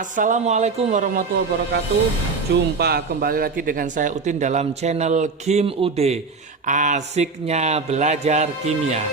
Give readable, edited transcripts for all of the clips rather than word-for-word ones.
Assalamualaikum warahmatullahi wabarakatuh. Jumpa kembali lagi dengan saya Udin dalam channel Kim Ude. Asiknya belajar kimia.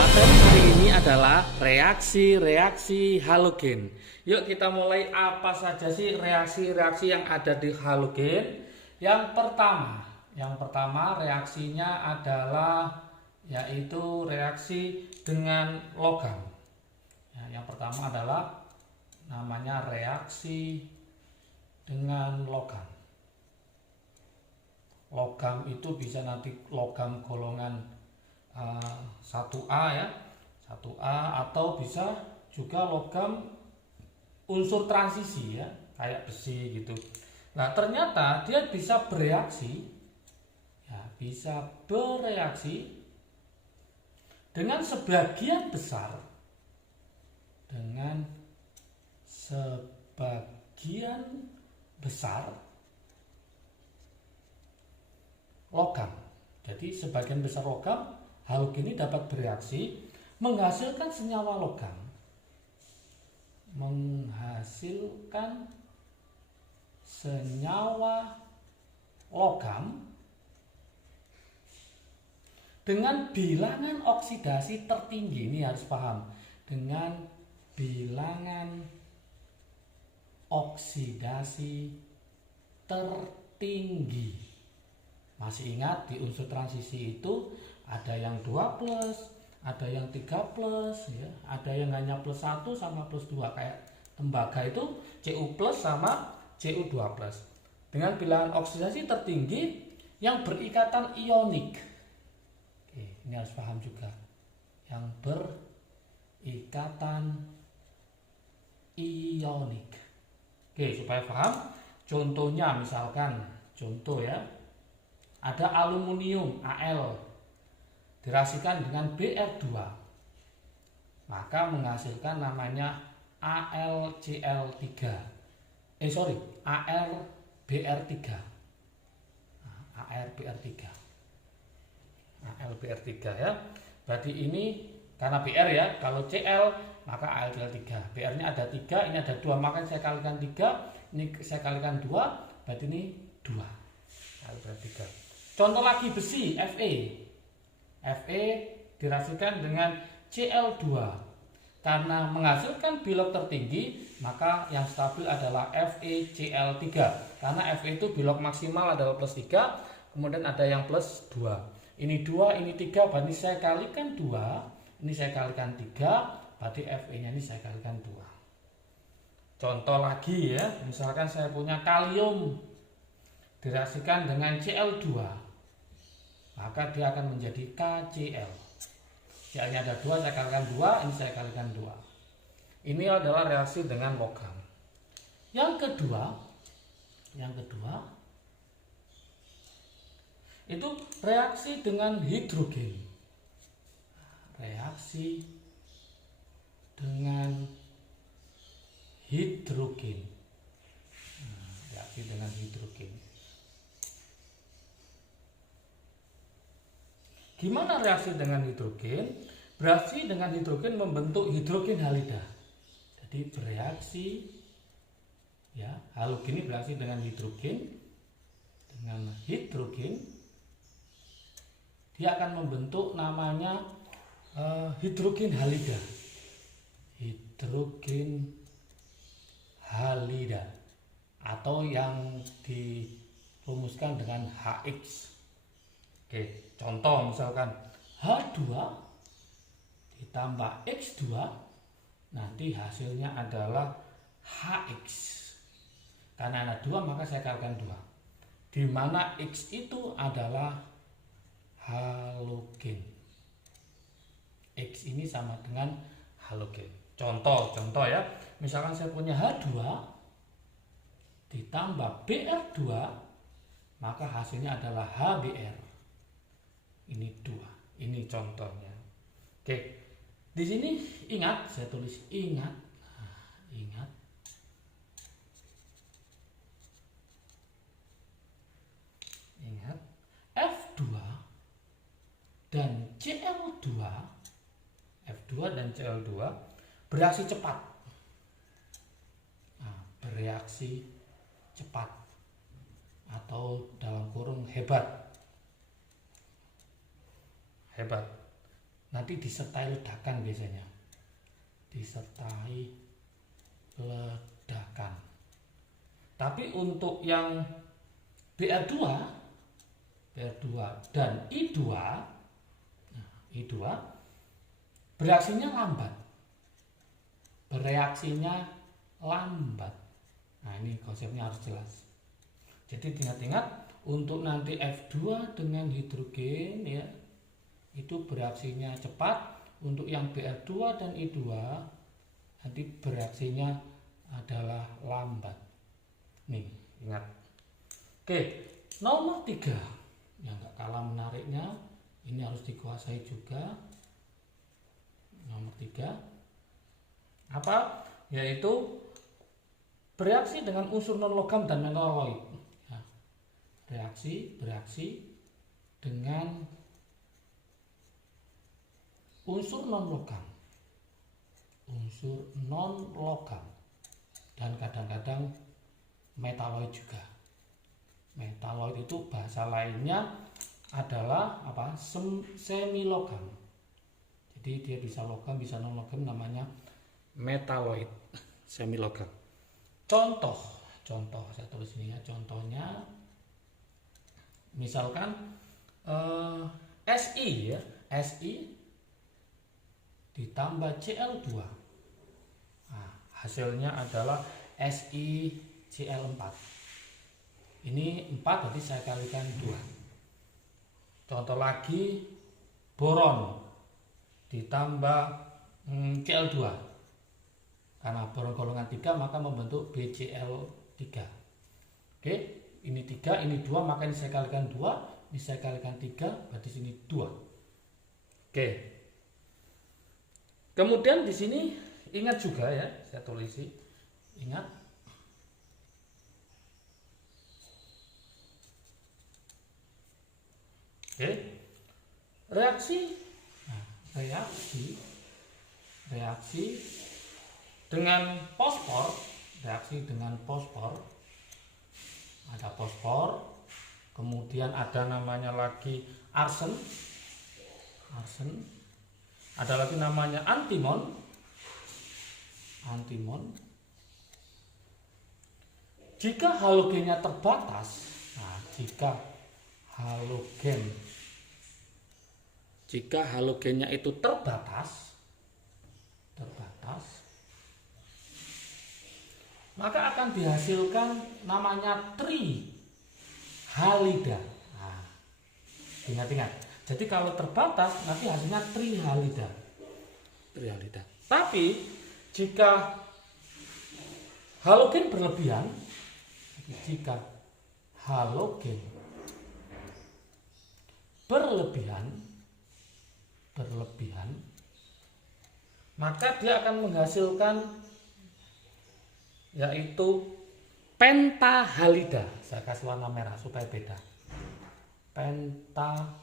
Materi hari ini adalah reaksi-reaksi halogen. Yuk kita mulai, apa saja sih reaksi-reaksi yang ada di halogen. Yang pertama reaksinya adalah yaitu reaksi dengan logam. Yang pertama adalah namanya reaksi dengan logam. Logam itu bisa nanti logam golongan 1A ya, 1A, atau bisa juga logam unsur transisi ya, kayak besi gitu. Nah, ternyata dia bisa bereaksi ya, bisa bereaksi dengan sebagian besar logam. Jadi sebagian besar logam halogen ini dapat bereaksi menghasilkan senyawa logam. Dengan bilangan oksidasi tertinggi. Ini harus paham, dengan bilangan oksidasi tertinggi. Masih ingat di unsur transisi itu ada yang 2+, ada yang 3+, ya, ada yang hanya +1 sama +2, kayak tembaga itu Cu+ sama Cu2+. Dengan bilangan oksidasi tertinggi yang berikatan ionik. Oke, ini harus paham juga. Yang berikatan ionik. Oke, supaya paham, contohnya misalkan, contoh ya, ada aluminium Al direaksikan dengan Br2, maka menghasilkan namanya AlCl3. AlBr3. AlBr3 ya. Berarti ini karena Br ya, kalau Cl maka AlCl3. Br-nya ada 3, ini ada 2, maka saya kalikan 3, ini saya kalikan 2, berarti ini 2. AlCl3. Contoh lagi besi Fe. Fe direaksikan dengan Cl2. Karena menghasilkan bilok tertinggi, maka yang stabil adalah FeCl3. Karena Fe itu bilok maksimal adalah +3, kemudian ada yang +2. Ini 2, ini 3, berarti saya kalikan 2, ini saya kalikan 3, berarti Fe-nya ini saya kalikan 2. Contoh lagi ya, misalkan saya punya kalium direaksikan dengan Cl2, maka dia akan menjadi KCl. Cl-nya ada 2, saya kalikan 2, ini saya kalikan 2. Ini adalah reaksi dengan logam. Yang kedua itu reaksi dengan hidrogen. Reaksi dengan hidrogen. Gimana reaksi dengan hidrogen? Bereaksi dengan hidrogen membentuk hidrogen halida. Jadi bereaksi ya, halogen ini bereaksi dengan hidrogen, dia akan membentuk namanya hidrogen halida. Atau yang dirumuskan dengan HX. Oke, contoh misalkan H2 ditambah X2, nanti hasilnya adalah HX. Karena ada 2, maka saya kalikan 2. Di mana X itu adalah halogen. X ini sama dengan halogen. Contoh ya, misalkan saya punya H2 ditambah Br2, maka hasilnya adalah HBr. Ini 2. Ini contohnya. Oke. Di sini ingat, saya tulis ingat. F2 dan Cl2, F2 dan Cl2 bereaksi cepat. Nah, reaksi cepat atau dalam kurung hebat. Nanti disertai ledakan biasanya, disertai ledakan. Tapi untuk yang BR2 dan I2 bereaksinya lambat. Nah, ini konsepnya harus jelas. Jadi ingat-ingat, untuk nanti F2 dengan hidrogen ya, itu bereaksinya cepat. Untuk yang BR2 dan I2 nanti bereaksinya adalah lambat. Nih, ingat. Oke, nomor 3 yang gak kalah menariknya, ini harus dikuasai juga. Nomor 3 apa? Yaitu bereaksi dengan unsur non logam dan metaloid. Ya, bereaksi dengan unsur non logam dan kadang-kadang metaloid juga. Metaloid itu bahasa lainnya adalah apa? Semi logam. Jadi dia bisa logam, bisa non logam, namanya metaloid, semi logam. Contoh saya tulis ini ya, contohnya misalkan Si ya, Si ditambah Cl2. Nah, hasilnya adalah SiCl4. Ini 4 berarti saya kalikan 2. Contoh lagi, boron ditambah Cl2. Karena boron golongan 3 maka membentuk BCl3. Oke, ini 3, ini 2, maka ini saya kalikan 2, ini saya kalikan 3, berarti sini 2. Oke. Kemudian di sini ingat juga ya, saya tulis, ingat. Oke. Reaksi dengan fosfor, ada fosfor, kemudian ada namanya lagi arsen, ada lagi namanya antimon. Jika halogennya terbatas, jika halogennya itu terbatas, maka akan dihasilkan namanya trihalida. Ingat-ingat. Jadi kalau terbatas nanti hasilnya trihalida. Tapi jika halogen berlebihan, maka dia akan menghasilkan yaitu pentahalida. Saya kasih warna merah supaya beda. Pentahalida.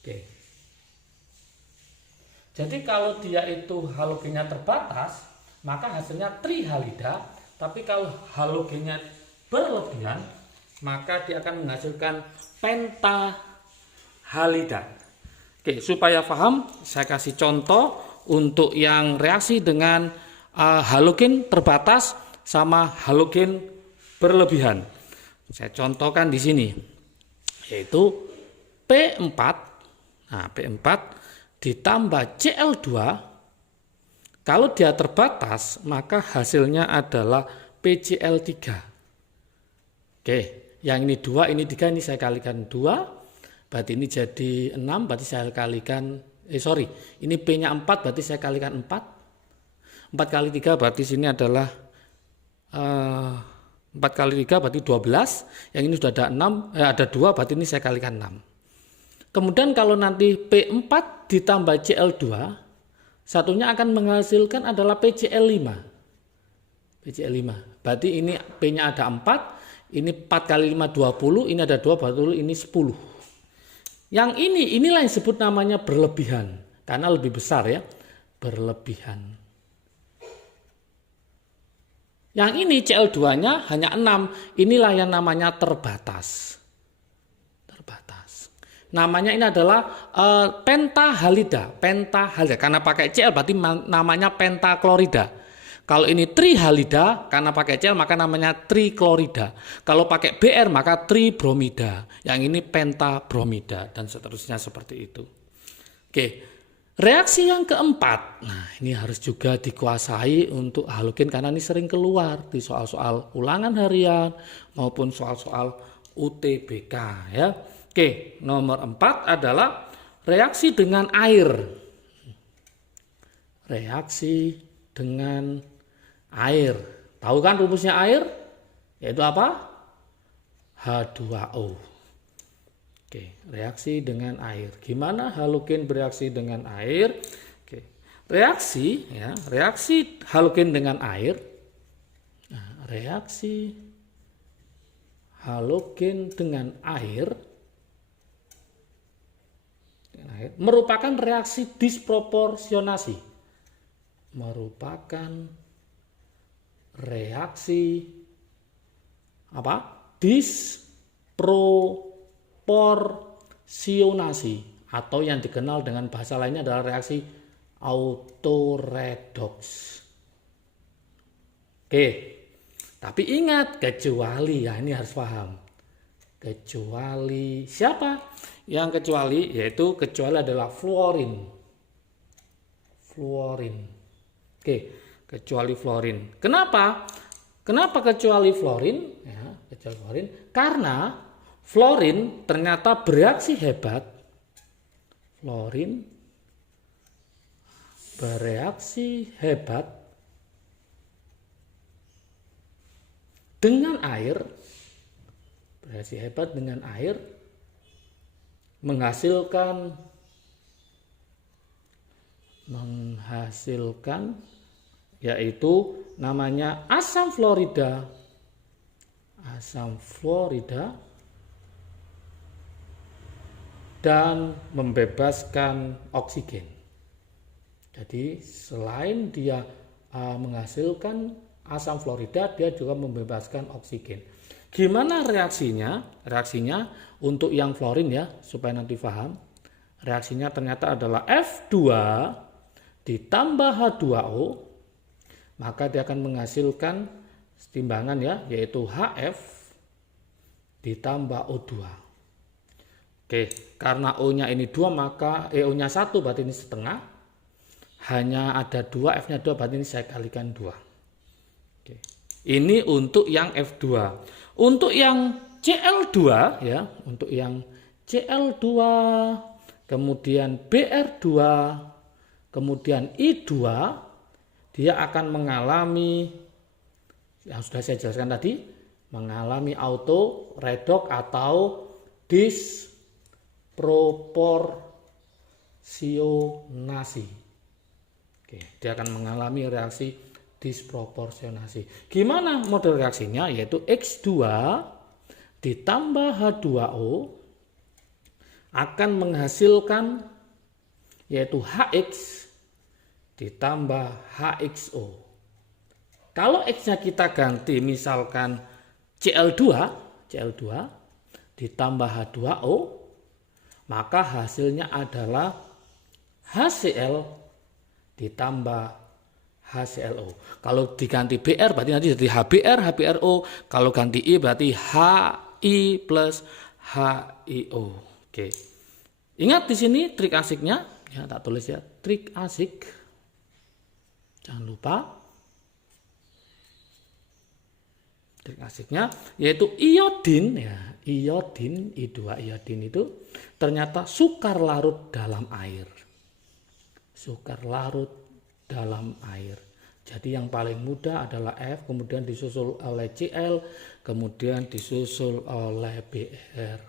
Oke. Jadi kalau dia itu halogennya terbatas, maka hasilnya trihalida. Tapi kalau halogennya berlebihan, maka dia akan menghasilkan pentahalida. Oke, supaya paham, saya kasih contoh untuk yang reaksi dengan halogen terbatas sama halogen berlebihan. Saya contohkan di sini, yaitu P4. Nah, P4 ditambah Cl2. Kalau dia terbatas, maka hasilnya adalah PCl3. Oke, yang ini 2, ini 3, ini saya kalikan 2. Berarti ini jadi 6, berarti saya kalikan, ini P-nya 4, berarti saya kalikan 4. 4 kali 3 berarti sini adalah 4 kali 3 berarti 12. Yang ini sudah ada 6, ada 2, berarti ini saya kalikan 6. Kemudian kalau nanti P4 ditambah Cl2, satunya akan menghasilkan adalah PCl5. Berarti ini P-nya ada 4, ini 4 kali 5 20, ini ada 2, berarti ini 10. Yang inilah yang disebut namanya berlebihan. Karena lebih besar ya, berlebihan. Yang ini Cl2-nya hanya 6. Inilah yang namanya terbatas. Namanya ini adalah pentahalida. Karena pakai Cl berarti namanya pentaklorida. Kalau ini trihalida, karena pakai Cl maka namanya triklorida. Kalau pakai Br maka tribromida. Yang ini pentabromida dan seterusnya seperti itu. Oke. Reaksi yang keempat, nah ini harus juga dikuasai untuk halogen karena ini sering keluar di soal-soal ulangan harian maupun soal-soal UTBK ya. Oke, nomor 4 adalah reaksi dengan air. Reaksi dengan air. Tahu kan rumusnya air? Yaitu apa? H2O. Oke, reaksi dengan air. Gimana halogen bereaksi dengan air? Oke, reaksi halogen dengan air. Nah, reaksi halogen dengan air merupakan reaksi disproporsionasi. Merupakan reaksi apa? Disproporsionasi atau yang dikenal dengan bahasa lainnya adalah reaksi autoredox. Oke, tapi ingat kecuali ya ini harus paham. Kecuali siapa? Yang kecuali yaitu kecuali adalah fluorin. Oke, kecuali fluorin. Kenapa? Kenapa kecuali fluorin? Ya, kecuali fluorin karena fluorin ternyata bereaksi hebat. Fluorin bereaksi hebat dengan air. Bereaksi hebat dengan air menghasilkan yaitu namanya asam fluorida dan membebaskan oksigen. Jadi selain dia menghasilkan asam fluorida, dia juga membebaskan oksigen. Gimana reaksinya? Reaksinya untuk yang fluorin ya, supaya nanti paham. Reaksinya ternyata adalah F2 ditambah H2O, maka dia akan menghasilkan timbangan ya, yaitu HF ditambah O2. Oke, karena O-nya ini 2 maka O-nya 1 berarti ini setengah. Hanya ada 2, F-nya 2 berarti ini saya kalikan 2. Oke. Ini untuk yang F2. Untuk yang Cl2 ya, untuk yang Cl2 kemudian Br2 kemudian I2 dia akan mengalami yang sudah saya jelaskan tadi, mengalami autoredox atau disproporsionasi. Oke, dia akan mengalami reaksi disproporsionasi. Gimana model reaksinya? Yaitu X2 ditambah H2O akan menghasilkan yaitu HX ditambah HXO. Kalau X-nya kita ganti misalkan Cl2 ditambah H2O, maka hasilnya adalah HCl ditambah HClO. Kalau diganti Br berarti nanti jadi HBr, HBrO. Kalau ganti I berarti HI plus HIO. Oke. Ingat di sini trik asiknya, ya tak tulis ya, trik asik. Jangan lupa. Trik asiknya yaitu iodin ya, iodin I2 iodin itu ternyata sukar larut dalam air. Sukar larut dalam air. Jadi yang paling mudah adalah F, kemudian disusul oleh Cl, kemudian disusul oleh Br.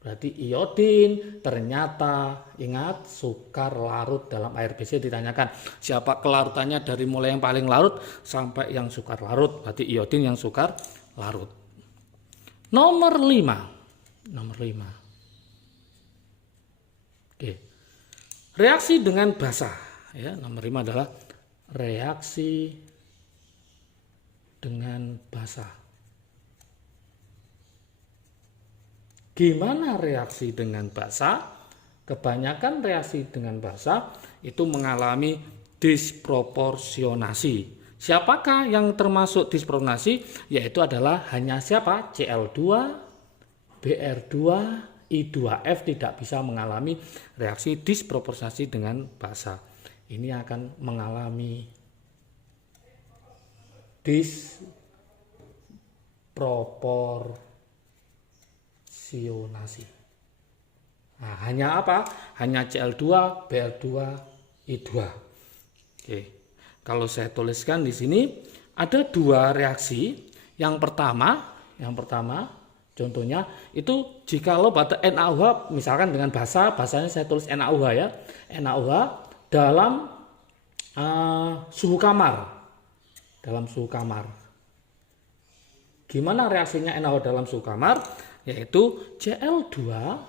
Berarti iodin ternyata ingat sukar larut dalam air. Biasanya ditanyakan siapa kelarutannya dari mulai yang paling larut sampai yang sukar larut. Berarti iodin yang sukar larut. Nomor 5. Oke. Reaksi dengan basa, ya, nomor 5 adalah reaksi dengan basa. Gimana reaksi dengan basa? Kebanyakan reaksi dengan basa itu mengalami disproporsionasi. Siapakah yang termasuk disproporsionasi? Yaitu adalah hanya siapa? Cl2, Br2, I2F tidak bisa mengalami reaksi disproporsionasi dengan basa. Ini akan mengalami disproporsionasi. Nah, hanya apa? Hanya Cl2, Br2, I2. Oke. Kalau saya tuliskan di sini ada dua reaksi. Yang pertama contohnya itu jikalau pada NaOH misalkan dengan bahasanya saya tulis NaOH ya. NaOH dalam suhu kamar. Dalam suhu kamar. Gimana reaksinya NaOH dalam suhu kamar? Yaitu Cl2,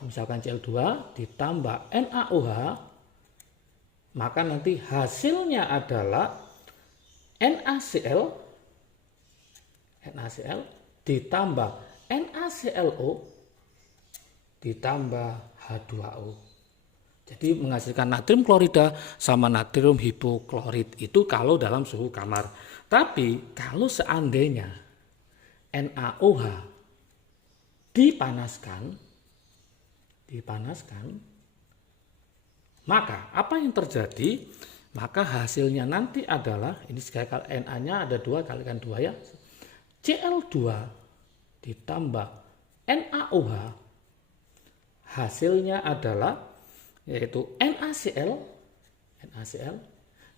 misalkan Cl2 ditambah NaOH, maka nanti hasilnya adalah NaCl ditambah NaClO ditambah H2O. Jadi menghasilkan natrium klorida sama natrium hipoklorit itu kalau dalam suhu kamar. Tapi kalau seandainya NaOH dipanaskan, maka apa yang terjadi? Maka hasilnya nanti adalah, ini sekali Na-nya ada 2 kalikan 2 ya, Cl2 ditambah NaOH, hasilnya adalah yaitu NaCl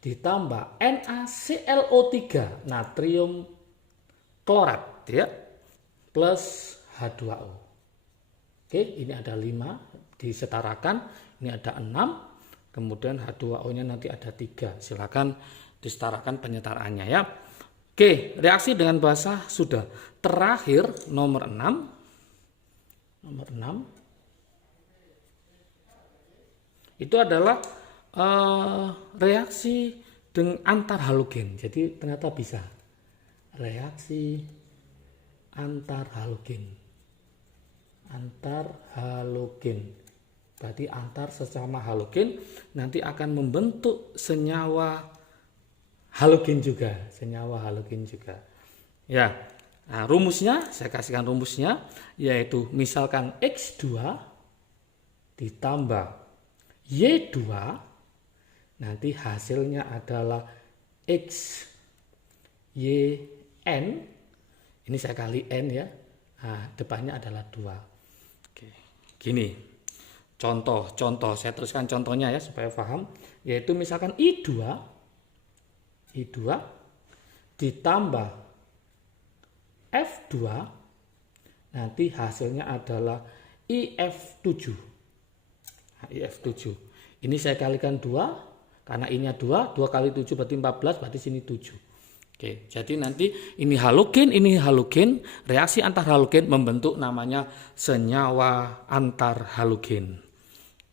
ditambah NaClO3 natrium klorat ya, plus H2O. Oke, ini ada 5 disetarakan, ini ada 6, kemudian H2O-nya nanti ada 3. Silakan disetarakan penyetaraannya ya. Oke, reaksi dengan basa sudah. Terakhir nomor 6. Itu adalah reaksi dengan antar halogen. Jadi ternyata bisa. Reaksi antar halogen. Berarti antar sesama halogen nanti akan membentuk senyawa halogen juga. Ya. Nah, rumusnya saya kasihkan rumusnya, yaitu misalkan X2 ditambah Y2, nanti hasilnya adalah XYN. Ini saya kali N ya. Nah, depannya adalah 2. Oke. Gini. Contoh saya tuliskan contohnya ya supaya paham, yaitu misalkan I2 ditambah F2, nanti hasilnya adalah IF7. Nah, IF7. Ini saya kalikan 2, karena ini 2 kali 7 berarti 14, berarti sini 7. Oke, jadi nanti ini halogen, reaksi antar halogen membentuk namanya senyawa antar halogen.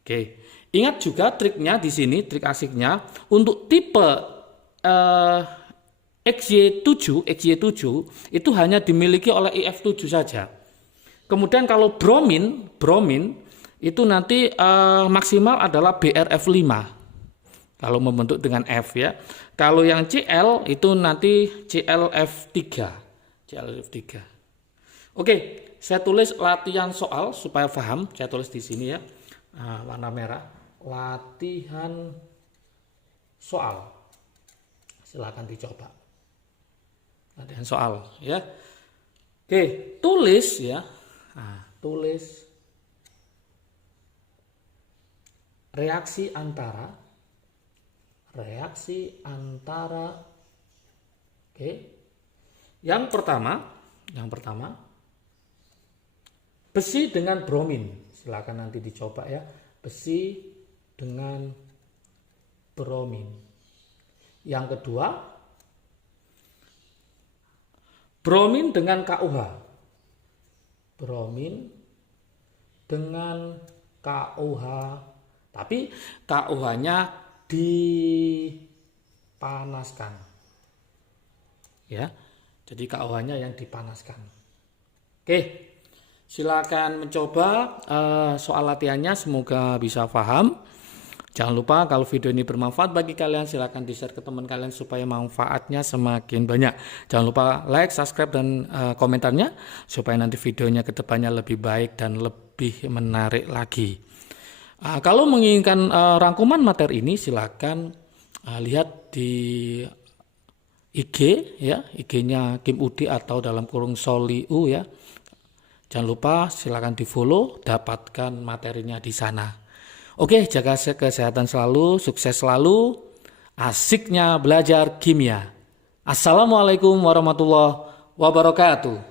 Oke, ingat juga triknya di sini, trik asiknya untuk tipe XY7 itu hanya dimiliki oleh IF7 saja. Kemudian kalau bromin itu nanti maksimal adalah BrF5. Kalau membentuk dengan F ya. Kalau yang Cl itu nanti ClF3. Oke, saya tulis latihan soal supaya paham. Saya tulis di sini ya. Nah, warna merah. Latihan soal. Silakan dicoba. Latihan soal ya. Oke, tulis ya. Nah, tulis reaksi antara oke. Yang pertama besi dengan bromin. Silakan nanti dicoba ya. Besi dengan bromin. Yang kedua bromin dengan KOH. Bromin dengan KOH Tapi KUH-nya dipanaskan. Ya. Jadi KUH-nya yang dipanaskan. Oke. Silakan mencoba soal latihannya, semoga bisa paham. Jangan lupa kalau video ini bermanfaat bagi kalian, silakan di-share ke teman kalian supaya manfaatnya semakin banyak. Jangan lupa like, subscribe, dan komentarnya supaya nanti videonya ke depannya lebih baik dan lebih menarik lagi. Kalau menginginkan rangkuman materi ini, silakan lihat di IG ya, IG-nya Kim Udi atau dalam kurung Soliu ya. Jangan lupa silakan di-follow, dapatkan materinya di sana. Oke, jaga kesehatan selalu, sukses selalu, asiknya belajar kimia. Assalamualaikum warahmatullahi wabarakatuh.